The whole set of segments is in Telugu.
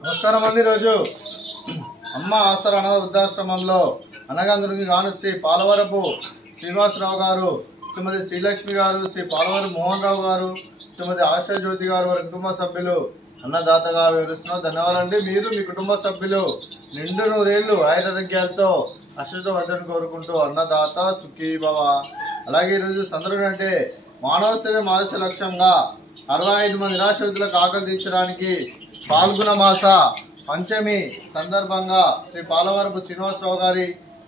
నమస్కారం అండి. ఈరోజు అమ్మ ఆసరా అనాథ వృద్ధాశ్రమంలో అనగాంధ్రునికి గాను శ్రీ పాలవరపు శ్రీనివాసరావు గారు, శ్రీమతి శ్రీలక్ష్మి గారు, శ్రీ పాలవరపు మోహన్ రావు గారు, శ్రీమతి ఆశాజ్యోతి గారు వారి కుటుంబ సభ్యులు అన్నదాతగా వివరిస్తున్నారు. ధన్యవాదాలండి. మీరు మీ కుటుంబ సభ్యులు నిండు నూరేళ్లు ఆయురారోగ్యాలతో అశ్వతో వద్దని కోరుకుంటూ అన్నదాత సుఖీ భవ. అలాగే ఈరోజు సందర్భం అంటే మానవ సేవ మానస లక్ష్యంగా 65 మంది నిరాశ్రితులకు ఆకలి తీర్చడానికి పాల్గొన మాస పంచమి సందర్భంగా శ్రీ పాలవరపు శ్రీనివాసరావు గారి,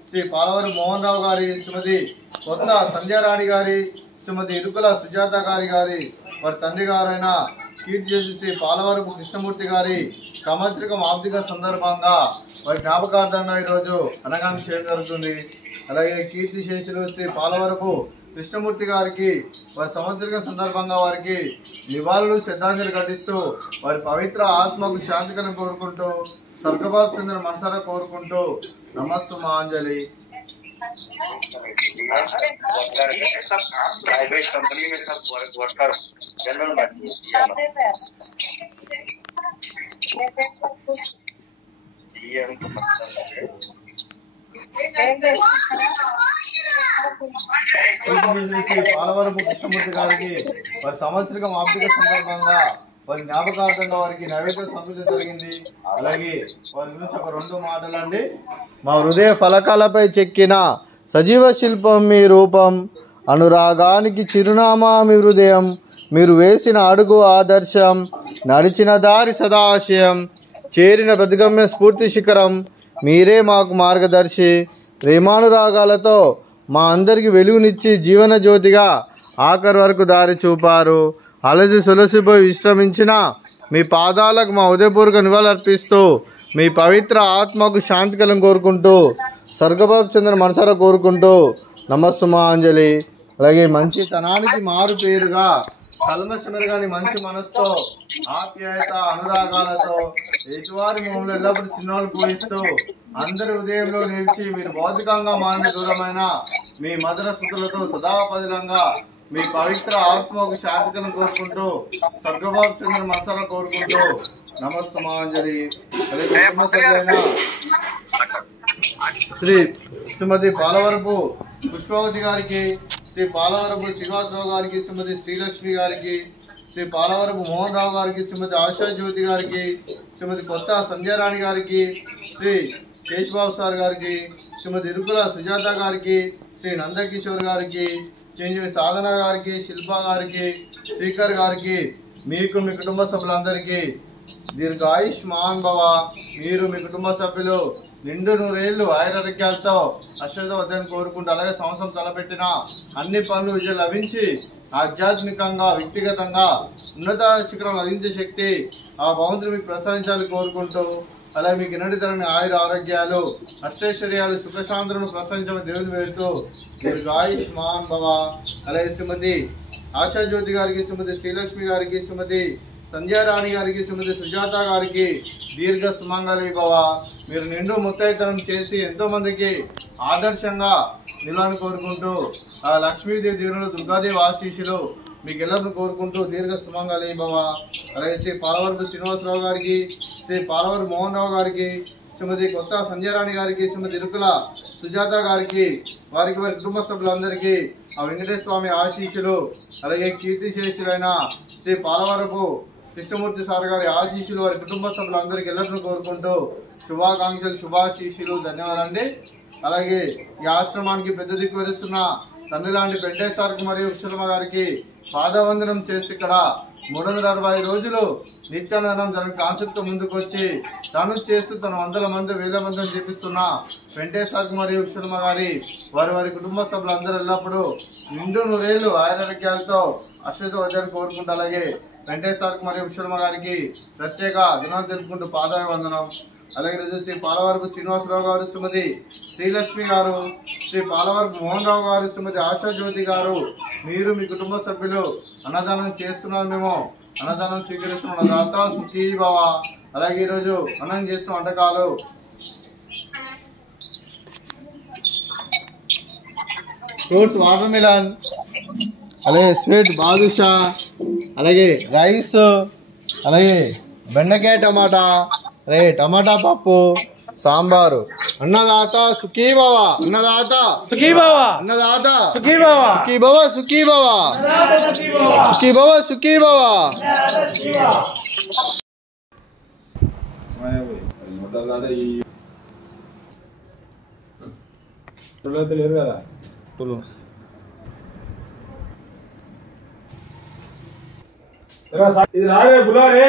శ్రీ పాలవరపు మోహన్ రావు గారి, శ్రీమతి కొత్త సంధ్యారాణి గారి, శ్రీమతి ఇరుకుల సుజాత గారి వారి తండ్రి గారైన కీర్తి శ్రీ పాలవరపు కృష్ణమూర్తి గారి సంవత్సరికం ఆర్థిక సందర్భంగా వారి జ్ఞాపకార్థంగా ఈరోజు అన్నదానం చేయడం జరుగుతుంది. అలాగే కీర్తి శేషులు శ్రీ పాలవరపు కృష్ణమూర్తి గారికి వారి సంవత్సరికం సందర్భంగా వారికి నివాళులు శ్రద్ధాంజలి ఘటిస్తూ వారి పవిత్ర ఆత్మకు శాంతికరం కోరుకుంటూ స్వర్గభావం చెందిన మనసారా కోరుకుంటూ నమస్సు మాంజలి. పాలవరపు కృష్ణమూర్తి గారికి వారి సంవత్సరికం ఆర్థిక సందర్భంగా వారి జ్ఞాపకార్థంగా వారికి నైవేద్యం సమృద్ధి జరిగింది. అలాగే వారి గురించి ఒక 2 మాటలండి. మా హృదయ ఫలకాలపై చెక్కిన సజీవ శిల్పం మీ రూపం, అనురాగానికి చిరునామా మీ హృదయం, మీరు వేసిన అడుగు ఆదర్శం, నడిచిన దారి సదాశయం, చేరిన ప్రతిగమ్య స్ఫూర్తి శిఖరం, మీరే మాకు మార్గదర్శి. ప్రేమానురాగాలతో మా అందరికి వెలుగునిచ్చి జీవన జ్యోతిగా ఆఖరి వరకు దారి చూపారు. అలసి సొలసిపోయి విశ్రమించిన మీ పాదాలకు మా ఉదయపూర్వక నివాళులర్పిస్తూ మీ పవిత్ర ఆత్మకు శాంతికలం కోరుకుంటూ స్వర్గభావం చెందిన మనసారా కోరుకుంటూ నమస్సుమాంజలి. అలాగే మంచితనానికి మారు పేరుగా కల్మషమెరగాని మంచి మనసుతో ఆప్యాయత అనురాగాలతో ఎటువారి మొహంలో ఎల్లప్పుడూ చిన్నవాళ్ళు పూజిస్తూ అందరి ఉదయంలో నిలిచి మీరు భౌతికంగా మారిన దూరమైన మీ మధుర స్మృతులతో సదాపదిలంగా మీ పవిత్ర ఆత్మకు శాంతికలను కోరుకుంటూ స్వర్గభావం చెందిన మనసారా కోరుకుంటూ నమస్సుమాంజలి. శ్రీమతి పాలవరపు పుష్పవతి గారికి, శ్రీ పాలవరపు శ్రీనివాసరావు గారికి, శ్రీమతి శ్రీలక్ష్మి గారికి, శ్రీ పాలవరపు మోహన్ రావు గారికి, శ్రీమతి ఆశాజ్యోతి గారికి, శ్రీమతి కొత్త సంధ్యారాణి గారికి, శ్రీ శేషబాబు సార్ గారికి, శ్రీమతి ఇరుకుల సుజాత గారికి, శ్రీ నందకిషోర్ గారికి, సాధన గారికి, శిల్ప గారికి, శ్రీకర్ గారికి, మీకు మీ కుటుంబ సభ్యులందరికీ దీర్ఘాయుష్మాన్ భవ. మీరు మీ కుటుంబ సభ్యులు నిండు నూరేళ్లు ఆయురారోగ్యాలతో అశ్వతో వద్దని కోరుకుంటూ అలాగే సంవత్సరం తలపెట్టిన అన్ని పనులు విజయం లభించి ఆధ్యాత్మికంగా వ్యక్తిగతంగా ఉన్నత శిఖరం లభించే శక్తి ఆ భగవంతుడు మీకు ప్రసాదించాలని కోరుకుంటూ అలాగే మీకు ఎన్నటితరని ఆయుర ఆరోగ్యాలు అష్టైశ్వర్యాలు సుఖశాంతులను ప్రసాదించమని దేవుని వేడుతూ దీర్ఘాయుష్మాన్ భవ. అలాగే శ్రీమతి ఆశాజ్యోతి గారికి, శ్రీమతి శ్రీలక్ష్మి గారికి, శ్రీమతి సంధ్యారాణి గారికి, శ్రీమతి సుజాత గారికి దీర్ఘ సుమంగళి భవ. మీరు నిండు ముత్తైతనం చేసి ఎంతో మందికి ఆదర్శంగా నిలవాలని కోరుకుంటూ ఆ లక్ష్మీదేవి దీవులు దుర్గాదేవి ఆశీస్సులు మీకు ఎల్లప్పుడూ కోరుకుంటూ దీర్ఘ సుమంగళి భవ. అలాగే శ్రీ పాలవరపు శ్రీనివాసరావు గారికి, శ్రీ పాలవరపు మోహన్ రావు గారికి, శ్రీమతి కొత్త సంధ్యారాణి గారికి, శ్రీమతి ఇరుకుల సుజాత గారికి వారి కుటుంబ సభ్యులందరికీ ఆ వెంకటేశ్వర స్వామి ఆశీస్సులు అలాగే కీర్తిశేషులైన శ్రీ పాలవరపు కృష్ణమూర్తి సార్ గారి ఆశీస్సులు వారి కుటుంబ సభ్యులందరికీ ఎల్లప్పుడూ కోరుకుంటూ శుభాకాంక్షలు శుభాశీస్సులు. ధన్యవాదాలండి. అలాగే ఈ ఆశ్రమానికి పెద్ద దిక్కు వరిస్తున్న తండ్రి లాంటి వెంకటేశ్వర మరియు విశ్వమ గారికి పాదవందనం చేసి ఇక్కడ 360 రోజులు నిత్యానందనం దాని కాన్సెప్ట్ ముందుకు వచ్చి తను చేస్తూ తన 100 మంది 1000 మందిని చేపిస్తున్న వెంకటేశ్వర మరియు విశ్వమ గారి వారి కుటుంబ సభ్యులందరూ ఎల్లప్పుడూ నిండు నూరేళ్లు ఆయురారోగ్యాలతో అశ్వతో వద్దని కోరుకుంటూ అలాగే వెంకటేశ్వర మరియు విశ్వమ గారికి ప్రత్యేక దినాలు తెలుపుకుంటూ పాదాభివందనం. అలాగే ఈరోజు శ్రీ పాలవరపు శ్రీనివాసరావు గారు, శ్రీమతి శ్రీలక్ష్మి గారు, శ్రీ పాలవరపు మోహన్ రావు గారు, శ్రీమతి ఆశాజ్యోతి గారు మీరు మీ కుటుంబ సభ్యులు అన్నదానం చేస్తున్నారు. మేము అన్నదానం స్వీకరిస్తున్న దాత సుఖీ భవ. అలాగే ఈరోజు అన్నం చేస్తున్న వంటకాలు ఫ్రూట్స్ వాటర్ మిలన్, అలాగే స్వీట్ బాదుషా, అలాగే రైస్, అలాగే బెండకాయ టమాటా, అలాగే టమాటా పప్పు, సాంబారు. అన్నదాత సుఖీభవ, అన్నదాత సుఖీభవ, అన్నదాత సుఖీభవ, సుఖీభవ, సుఖీభవ, సుఖీభవ, సుఖీభవ. లేరు కదా ఇది రాలే బులారే